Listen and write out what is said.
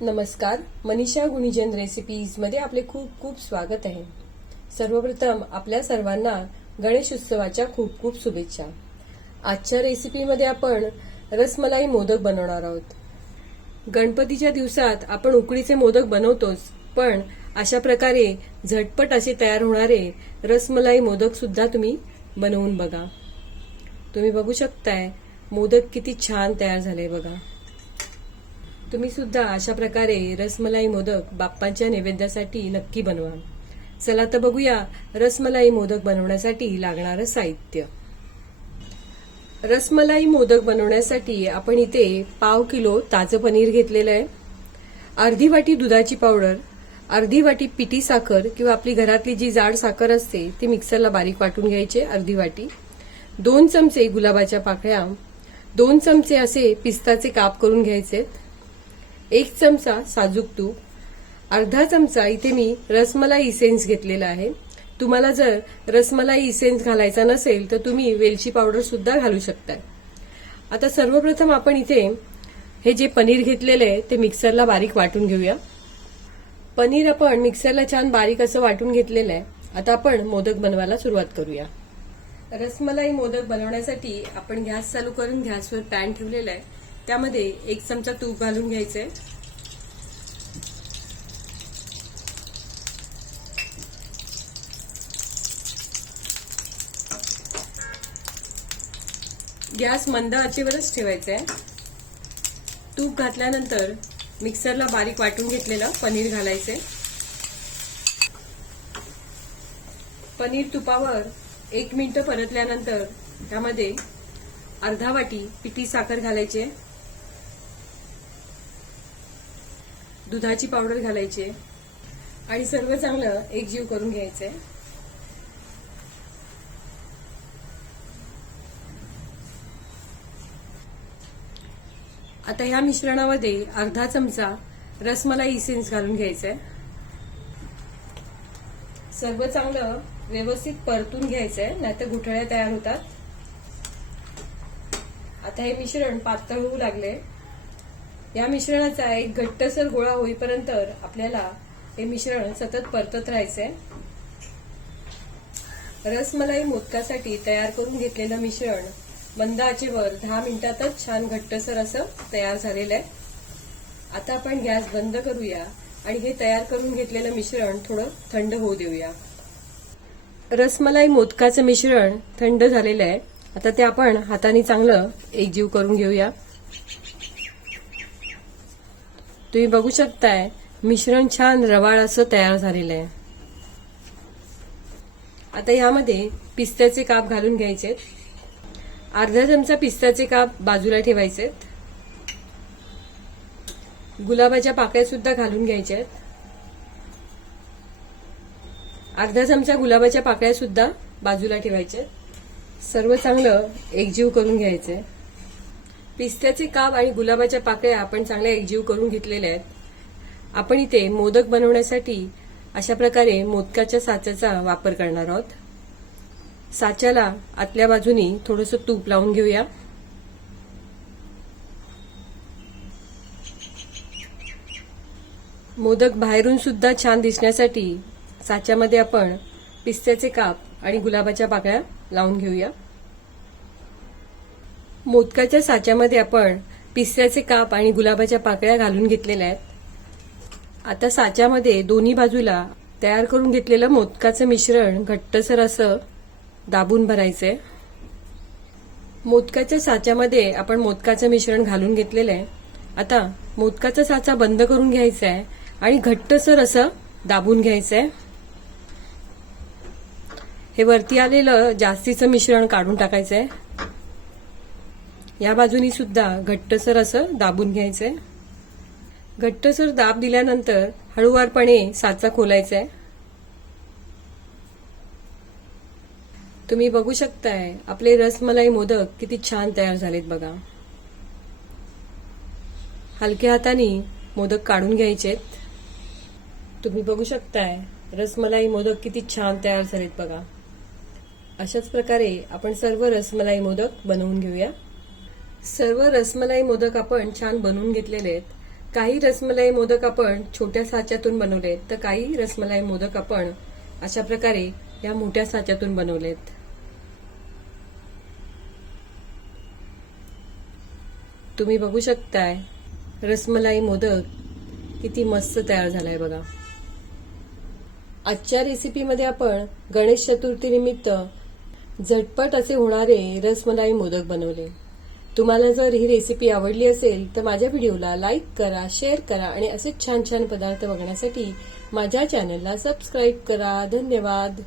नमस्कार मनीषा गुणीजन रेसिपीजमध्ये आपले खूप खूप स्वागत आहे. सर्वप्रथम आपल्या सर्वांना गणेश उत्सवाच्या खूप खूप शुभेच्छा. आजच्या रेसिपीमध्ये आपण रसमलाई मोदक बनवणार आहोत. गणपतीच्या दिवसात आपण उकडीचे मोदक बनवतोच पण अशा प्रकारे झटपट असे तयार होणारे रसमलाई मोदक सुद्धा तुम्ही बनवून बघा. तुम्ही बघू शकताय मोदक किती छान तयार झाले बघा. तुम्ही सुद्धा अशा प्रकारे रसमलाई मोदक बाप्पांच्या नैवेद्यासाठी नक्की बनवा. चला तर बघूया रसमलाई मोदक बनवण्यासाठी लागणारं साहित्य. रसमलाई मोदक बनवण्यासाठी आपण इथे पाव किलो ताजं पनीर घेतलेलं आहे. अर्धी वाटी दुधाची पावडर अर्धी वाटी पिटी साखर किंवा आपली घरातली जी जाड साखर असते ती मिक्सरला बारीक वाटून घ्यायची अर्धी वाटी. दोन चमचे गुलाबाच्या पाकळ्या दोन चमचे असे पिस्ताचे काप करून घ्यायचे एक चमचा साजूक तूप अर्धा चमचा इथे मी रसमलाई इसेन्स घेतलेला आहे. तुम्हाला जर रसमलाई इसेन्स घालायचा नसेल तर तुम्ही वेलची पावडर सुद्धा घालू शकता आता सर्वप्रथम आपण इथे हे जे पनीर घेतलेलं आहे ते मिक्सरला बारीक वाटून घेऊया. पनीर आपण मिक्सरला छान बारीक असं वाटून घेतलेलं आहे. आता आपण मोदक बनवायला सुरुवात करूया. रसमलाई मोदक बनवण्यासाठी आपण गॅस चालू करून गॅसवर पॅन ठेवलेला आहे. त्यामध्ये एक चमचा तूप घालून घ्यायचंय. गॅस मंद आचेवरच ठेवायचा आहे तूप घातल्यानंतर मिक्सरला बारीक वाटून घेतलेलं पनीर घालायचंय. पनीर तुपावर एक मिनिट परतल्यानंतर त्यामध्ये अर्धा वाटी पिठी साखर घालायची आहे. दुधाची पावडर घालायची आहे. आणि सर्व चांगलं एकजीव करून घ्यायचं आहे आता ह्या मिश्रणामध्ये अर्धा चमचा रसमलाई इसेन्स घालून घ्यायचंय. सर्व चांगलं व्यवस्थित परतून घ्यायचं आहे नाहीतर गुठळ्या तयार होतात. आता हे मिश्रण पातळ होऊ लागले. या मिश्रणाचा एक घट्टसर गोळा होईपर्यंत आपल्याला हे मिश्रण सतत परतत राहायचंय रसमलाई मोदकासाठी तयार करून घेतलेलं मिश्रण मंद आचेवर दहा मिनिटातच छान घट्टसर असं तयार झालेलं आहे आता आपण गॅस बंद करूया आणि हे तयार करून घेतलेलं मिश्रण थोडं थंड होऊ देऊया. रसमलाई मोदकाचं मिश्रण थंड झालेलं आहे. आता ते आपण हाताने चांगलं एकजीव करून घेऊया. तुम्ही बघू शकताय मिश्रण छान रवाळ असं तयार झालेलं आहे. आता ह्यामध्ये पिस्त्याचे काप घालून घ्यायचे. अर्धा चमचा पिस्त्याचे काप बाजूला ठेवायचे. गुलाबाच्या पाकळ्या सुद्धा घालून घ्यायच्या. आहेत अर्धा चमचा गुलाबाच्या पाकळ्या सुद्धा बाजूला ठेवायच्या सर्व चांगलं एकजीव करून घ्यायचे. पिस्त्याचे काप आणि गुलाबाच्या पाकळ्या आपण चांगल्या एकजीव करून घेतलेल्या आहेत. आपण इथे मोदक बनवण्यासाठी अशा प्रकारे मोदकाच्या साच्याचा वापर करणार आहोत. साच्याला आतल्या बाजूनी थोडंसं तूप लावून घेऊया. मोदक बाहेरून सुद्धा छान दिसण्यासाठी साच्यामध्ये आपण पिस्त्याचे काप आणि गुलाबाच्या पाकळ्या लावून घेऊया. मोदकाच्या साच्यामध्ये आपण पिस्त्याचे काप आणि गुलाबाच्या पाकळ्या घालून घेतलेल्या आहेत. आता साच्यामध्ये दोन्ही बाजूला तयार करून घेतलेलं मोदकाचं मिश्रण घट्टसर असं दाबून भरायचंय. मोदकाच्या साच्यामध्ये आपण मोदकाचं मिश्रण घालून घेतलेलं आहे. आता मोदकाचा साचा बंद करून घ्यायचा आहे आणि घट्टसर असं दाबून घ्यायचंय. हे वरती आलेलं जास्तीचं मिश्रण काढून टाकायचंय. या बाजूनी सुद्धा घट्टसर असं दाबून घ्यायचंय. घट्टसर दाब दिल्यानंतर हळूवारपणे साचा खोलायचा आहे तुम्ही बघू शकताय आपले रसमलाई मोदक किती छान तयार झालेत बघा. हलक्या हाताने मोदक काढून घ्यायचेत. तुम्ही बघू शकताय रसमलाई मोदक किती छान तयार झालेत बघा. अशाच प्रकारे आपण सर्व रसमलाई मोदक बनवून घेऊया. सर्व रसमलाई मोदक आपण छान बनवून घेतलेले आहेत. काही रसमलाई मोदक आपण छोट्या साच्यातून बनवलेत तर काही रसमलाई मोदक आपण अशा प्रकारे या मोठ्या साच्यातून बनवलेत तुम्ही बघू शकताय रसमलाई मोदक किती मस्त तयार झालाय बघा. आजच्या रेसिपीमध्ये आपण गणेश चतुर्थी निमित्त झटपट असे होणारे रसमलाई मोदक बनवले. तुम्हाला जर ही रेसिपी आवडली असेल तर माझ्या व्हिडिओला लाईक करा शेअर करा आणि असेच छान छान पदार्थ बघण्यासाठी माझ्या चॅनलला सबस्क्राईब करा. धन्यवाद.